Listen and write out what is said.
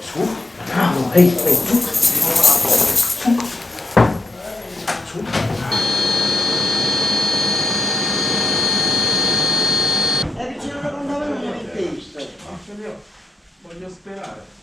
Su. Bravo, ehi, su. Su. Su. È vicino alla condanna non mi mettesto. Ce li ho, voglio sperare.